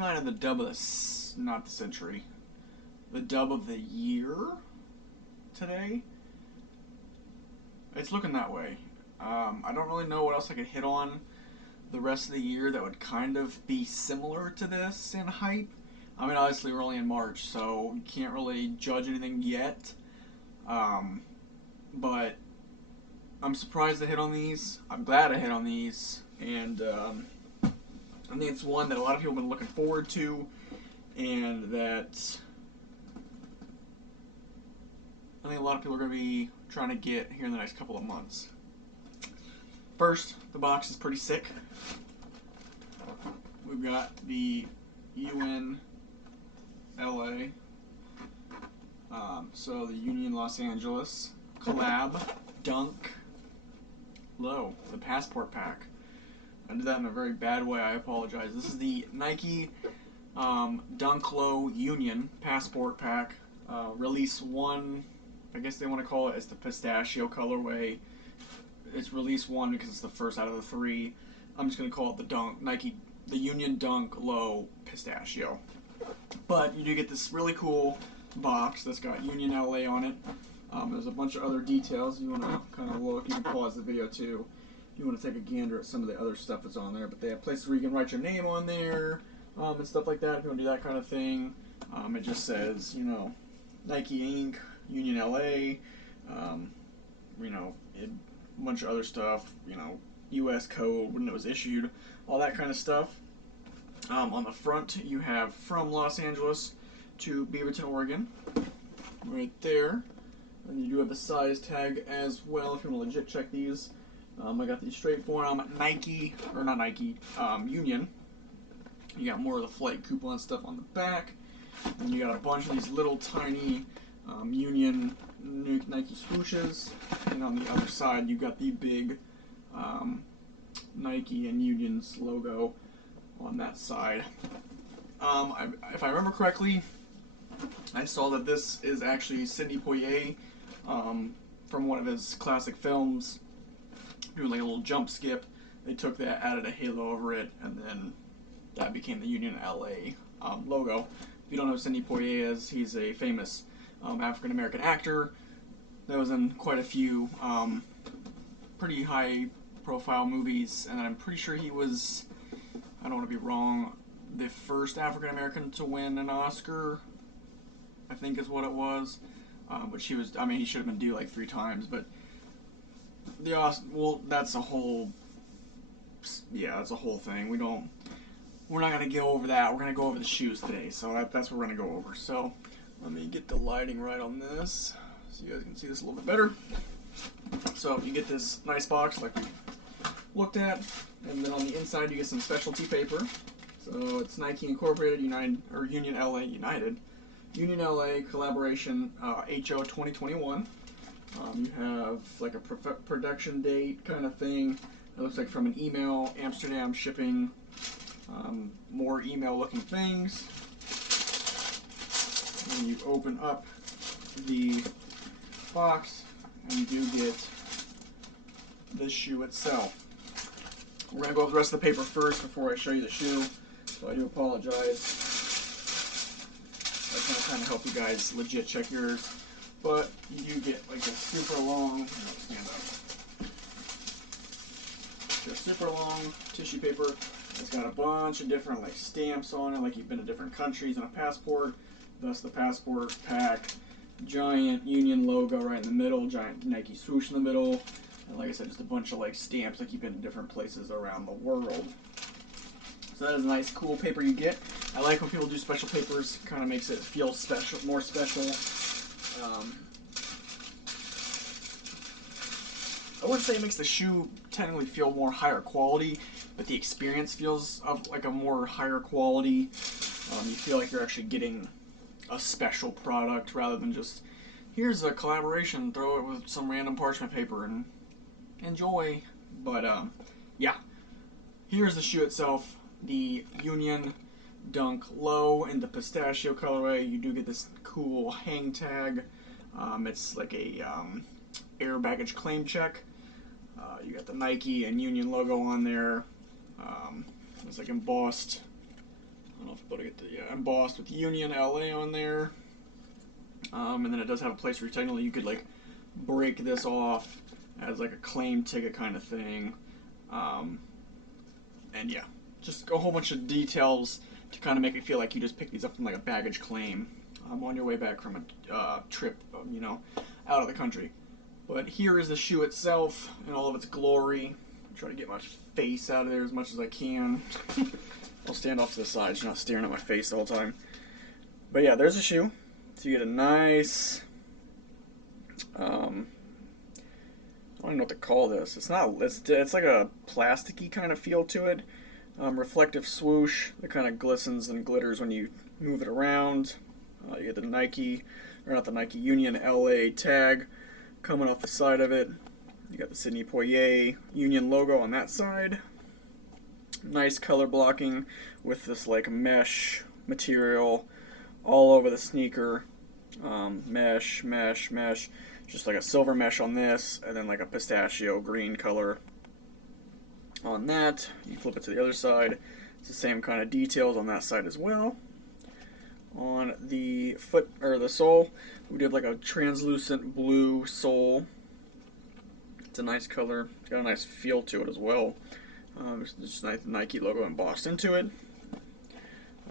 might have the dub of not the century, the dub of the year today. It's looking that way. I don't really know what else I could hit on the rest of the year that would kind of be similar to this in hype. I mean, obviously we're only in March, so you can't really judge anything yet. But I'm surprised I hit on these. I'm glad I hit on these, and I think it's one that a lot of people have been looking forward to, and that I think a lot of people are going to be trying to get here in the next couple of months. First, the box is pretty sick. We've got the UNLA, so the Union Los Angeles collab Dunk Low, the passport pack. I did that in a very bad way, I apologize. This is the Nike Dunk Low Union passport pack. Release 1, I guess they want to call it, it's the Pistachio colorway. It's release 1 because it's the first out of the 3. I'm just going to call it the Union Dunk Low Pistachio. But you do get this really cool box that's got Union LA on it. There's a bunch of other details. You want to kind of look. You can pause the video too if you want to take a gander at some of the other stuff that's on there. But they have places where you can write your name on there and stuff like that if you want to do that kind of thing. It just says, you know, Nike Inc., Union LA, you know, a bunch of other stuff, you know, U.S. code, when it was issued, all that kind of stuff. On the front, you have from Los Angeles to Beaverton, Oregon, right there. And you do have the size tag as well if you want to legit check these. I got these straight from Nike, or not Nike, Union. You got more of the flight coupon stuff on the back. And you got a bunch of these little tiny Union Nike swooshes. And on the other side, you got the big Nike and Union's logo on that side. If I remember correctly, I saw that this is actually Sidney Poitier from one of his classic films, doing like a little jump skip. They took that, added a halo over it, and then that became the Union LA logo. If you don't know who Sidney Poitier is, he's a famous African American actor that was in quite a few pretty high profile movies, and I'm pretty sure he was, I don't want to be wrong, the first African American to win an Oscar, I think is what it was. Which he was, I mean, he should have been due like 3 times, but the Oscar, well, that's a whole, yeah, that's a whole thing. We're not going to go over that. We're going to go over the shoes today, so that's what we're going to go over. So let me get the lighting right on this so you guys can see this a little bit better. So you get this nice box like we looked at, and then on the inside you get some specialty paper. So it's Nike Incorporated, Union LA United. Union LA collaboration, HO 2021. You have like a production date kind of thing. It looks like from an email, Amsterdam shipping, more email looking things. And you open up the box and you do get the shoe itself. We're going to go over the rest of the paper first before I show you the shoe, so I do apologize. I'm trying to help you guys legit check yours, but you do get like a super long, stand up, just super long tissue paper. It's got a bunch of different like stamps on it, like you've been to different countries on a passport. Thus the passport pack, giant Union logo right in the middle, giant Nike swoosh in the middle, and like I said, just a bunch of like stamps like you've been to different places around the world. So that is a nice, cool paper you get. I like when people do special papers. Kind of makes it feel special, more special. I wouldn't say it makes the shoe technically feel more higher quality, but the experience feels of like a more higher quality. You feel like you're actually getting a special product rather than just, here's a collaboration, throw it with some random parchment paper and enjoy. But yeah, here's the shoe itself. The Union Dunk Low in the Pistachio colorway. You do get this cool hang tag. It's like a air baggage claim check. You got the Nike and Union logo on there. It's like embossed don't know if I'm able to get the embossed with Union LA on there. And then it does have a place where technically you could like break this off as like a claim ticket kind of thing. And yeah, just a whole bunch of details to kind of make it feel like you just picked these up from like a baggage claim on your way back from a trip, you know, out of the country. But here is the shoe itself in all of its glory. I'll try to get my face out of there as much as I can. I'll stand off to the side so you're not staring at my face the whole time. But yeah, there's the shoe. So you get a nice, I don't even know what to call this. It's not, it's like a plasticky kind of feel to it. Reflective swoosh that kind of glistens and glitters when you move it around. You get the Nike, or not the Nike, Union LA tag coming off the side of it. You got the Sidney Poitier Union logo on that side. Nice color blocking with this like mesh material all over the sneaker. Mesh, just like a silver mesh on this, and then like a pistachio green color on that. You flip it to the other side, it's the same kind of details on that side as well. On the foot, or the sole, we did like a translucent blue sole. It's a nice color, it's got a nice feel to it as well. Just nice Nike logo embossed into it.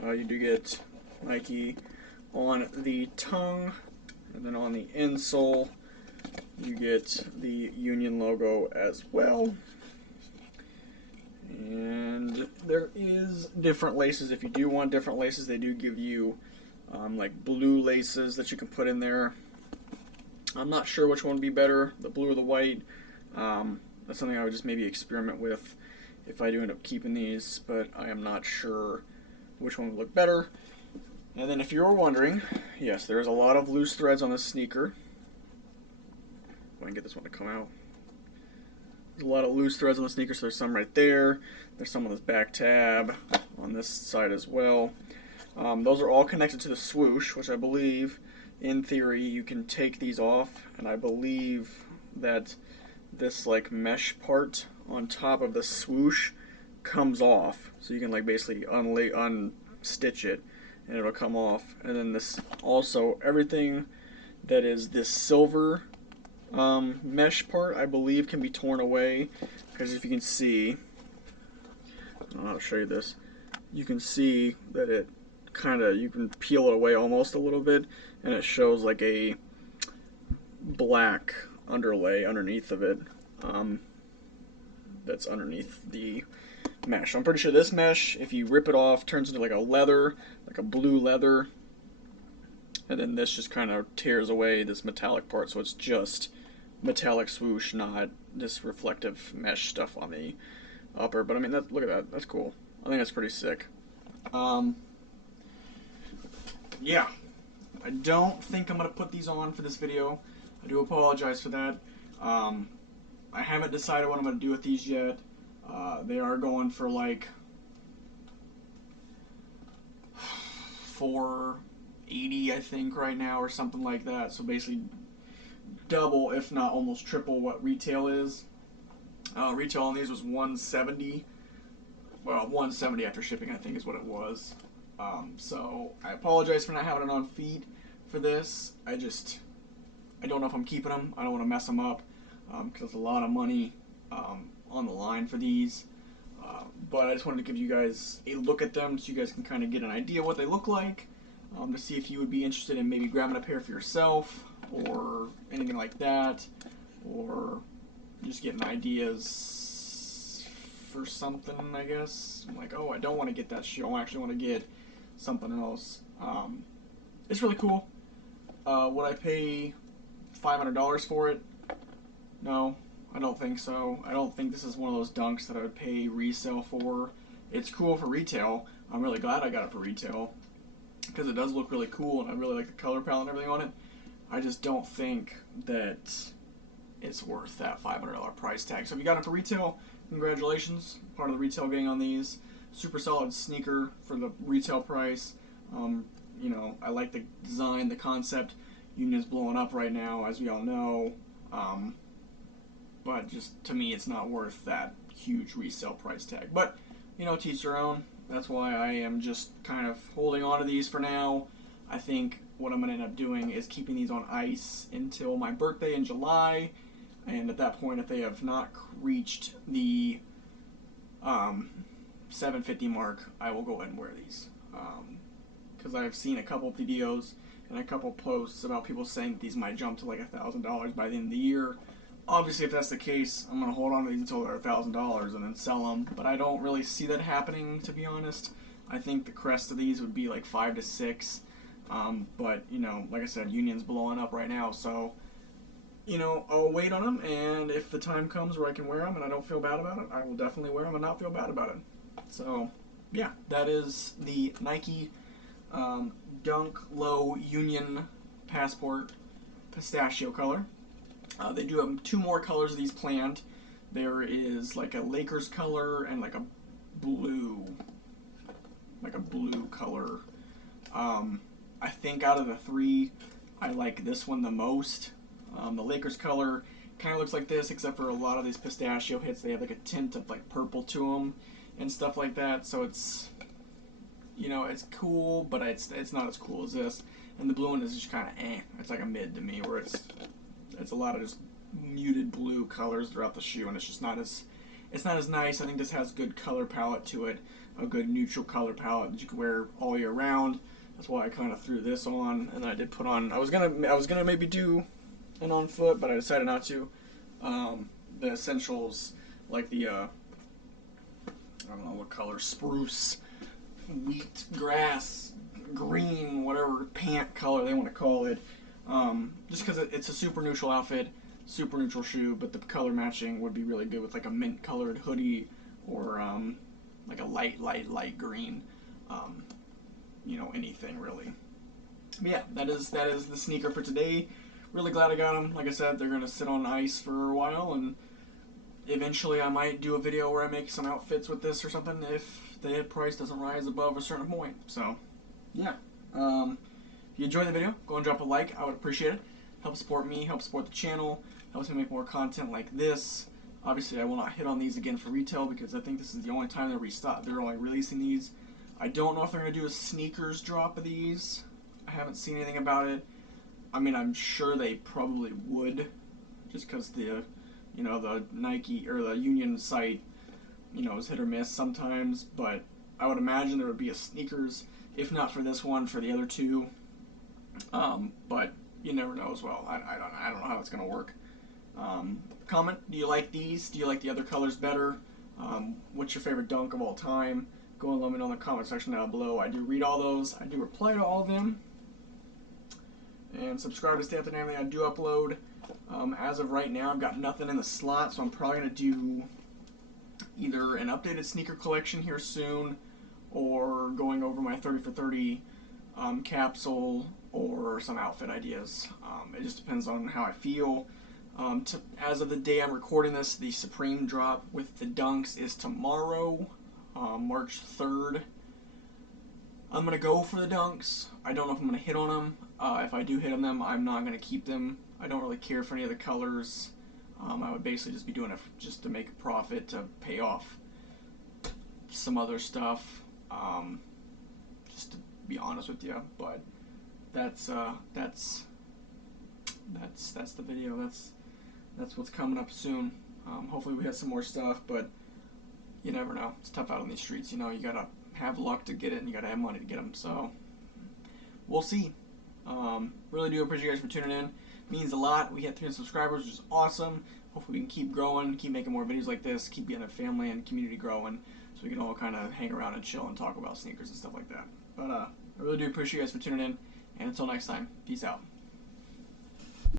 You do get Nike on the tongue, and then on the insole you get the Union logo as well. And there is different laces. If you do want different laces, they do give you like blue laces that you can put in there. I'm not sure which one would be better, the blue or the white. That's something I would just maybe experiment with if I do end up keeping these, but I am not sure which one would look better. And then if you're wondering, yes, there's a lot of loose threads on this sneaker. If I can get this one to come out. There's a lot of loose threads on the sneaker, so there's some right there. There's some on this back tab on this side as well. Those are all connected to the swoosh, which I believe, in theory, you can take these off, and I believe that this like mesh part on top of the swoosh comes off, so you can like basically unstitch it and it'll come off. And then this also, everything that is this silver mesh part, I believe, can be torn away, because if you can see, I don't know how to show you this, you can see that it kind of, you can peel it away almost a little bit, and it shows like a black underlay underneath of it, that's underneath the mesh. I'm pretty sure this mesh, if you rip it off, turns into like a leather, like a blue leather, and then this just kind of tears away this metallic part, so it's just metallic swoosh, not this reflective mesh stuff on the upper. But I mean, look at that, that's cool. I think that's pretty sick. Yeah, I don't think I'm going to put these on for this video. I do apologize for that. I haven't decided what I'm going to do with these yet. They are going for like $480, I think, right now, or something like that. So basically double, if not almost triple, what retail is. Retail on these was $170. Well, $170 after shipping, I think, is what it was. So I apologize for not having it on feet for this. I don't know if I'm keeping them. I don't want to mess them up, because it's a lot of money on the line for these. But I just wanted to give you guys a look at them so you guys can kind of get an idea what they look like, to see if you would be interested in maybe grabbing a pair for yourself or anything like that, or just getting ideas for something, I guess. I'm like, oh, I don't want to get that shoe. I actually want to get something else. It's really cool. Would I pay $500 for it? No, I don't think so. I don't think this is one of those dunks that I would pay resale for. It's cool for retail. I'm really glad I got it for retail, because it does look really cool, and I really like the color palette and everything on it. I just don't think that it's worth that $500 price tag. So if you got it for retail, congratulations. Part of the retail gang on these. Super solid sneaker for the retail price. You know, I like the design, the concept. Union's blowing up right now, as we all know. But just, to me, it's not worth that huge resale price tag. But, you know, to each their own. That's why I am just kind of holding on to these for now. I think what I'm going to end up doing is keeping these on ice until my birthday in July. And at that point, if they have not reached the 750 mark, I will go ahead and wear these. Because I've seen a couple videos and a couple posts about people saying that these might jump to like $1,000 by the end of the year. Obviously, if that's the case, I'm going to hold on to these until they're $1,000 and then sell them. But I don't really see that happening, to be honest. I think the crest of these would be like 5 to 6. But, you know, like I said, Union's blowing up right now. So, you know, I'll wait on them. And if the time comes where I can wear them and I don't feel bad about it, I will definitely wear them and not feel bad about it. So, yeah, that is the Nike Dunk Low Union Passport Pistachio color. They do have 2 more colors of these planned. There is like a Lakers color and like a blue color. I think out of the 3, I like this one the most. The Lakers color kind of looks like this, except for a lot of these pistachio hits, they have like a tint of like purple to them and stuff like that. So it's, you know, it's cool, but it's not as cool as this. And the blue one is just kind of It's like a mid to me, where it's a lot of just muted blue colors throughout the shoe, and it's just not as nice. I think this has good color palette to it, a good neutral color palette that you can wear all year round. That's why I kind of threw this on, and I did put on. I was gonna maybe do an on foot, but I decided not to. The essentials, like the I don't know what color, spruce, wheat, grass, green, whatever pant color they want to call it. Just because it's a super neutral outfit, super neutral shoe, but the color matching would be really good with like a mint colored hoodie or like a light green. You know, anything really. But yeah, that is the sneaker for today. Really glad I got them. Like I said, they're gonna sit on ice for a while, and eventually I might do a video where I make some outfits with this or something if the price doesn't rise above a certain point. So yeah. If you enjoyed the video, go and drop a like. I would appreciate it. Help support me, help support the channel, helps me make more content like this. Obviously, I will not hit on these again for retail because I think this is the only time they're only releasing these. I don't know if they're going to do a sneakers drop of these. I haven't seen anything about it. I mean, I'm sure they probably would, just because the Nike or the Union site, is hit or miss sometimes. But I would imagine there would be a sneakers, if not for this one, for the other 2. But you never know as well. I don't know how it's going to work. Comment, do you like these? Do you like the other colors better? What's your favorite dunk of all time? Go and let me know in the comment section down below. I do read all those. I do reply to all of them. And subscribe to stay up to date on everything I do upload. As of right now, I've got nothing in the slot, so I'm probably going to do either an updated sneaker collection here soon, or going over my 30 for 30 capsule, or some outfit ideas. It just depends on how I feel. As of the day I'm recording this, the Supreme drop with the Dunks is tomorrow, March 3rd. I'm going to go for the Dunks. I don't know if I'm going to hit on them. If I do hit on them, I'm not going to keep them. I don't really care for any of the colors. I would basically just be doing it just to make a profit to pay off some other stuff. Just to be honest with you, but that's the video. That's what's coming up soon. Hopefully we have some more stuff, but you never know. It's tough out on these streets. You gotta have luck to get it, and you gotta have money to get them. So we'll see. Really do appreciate you guys for tuning in. It means a lot. We hit 300 subscribers, which is awesome. Hopefully we can keep growing, keep making more videos like this, keep getting a family and community growing, so we can all kind of hang around and chill and talk about sneakers and stuff like that. But I really do appreciate you guys for tuning in, and until next time, peace out.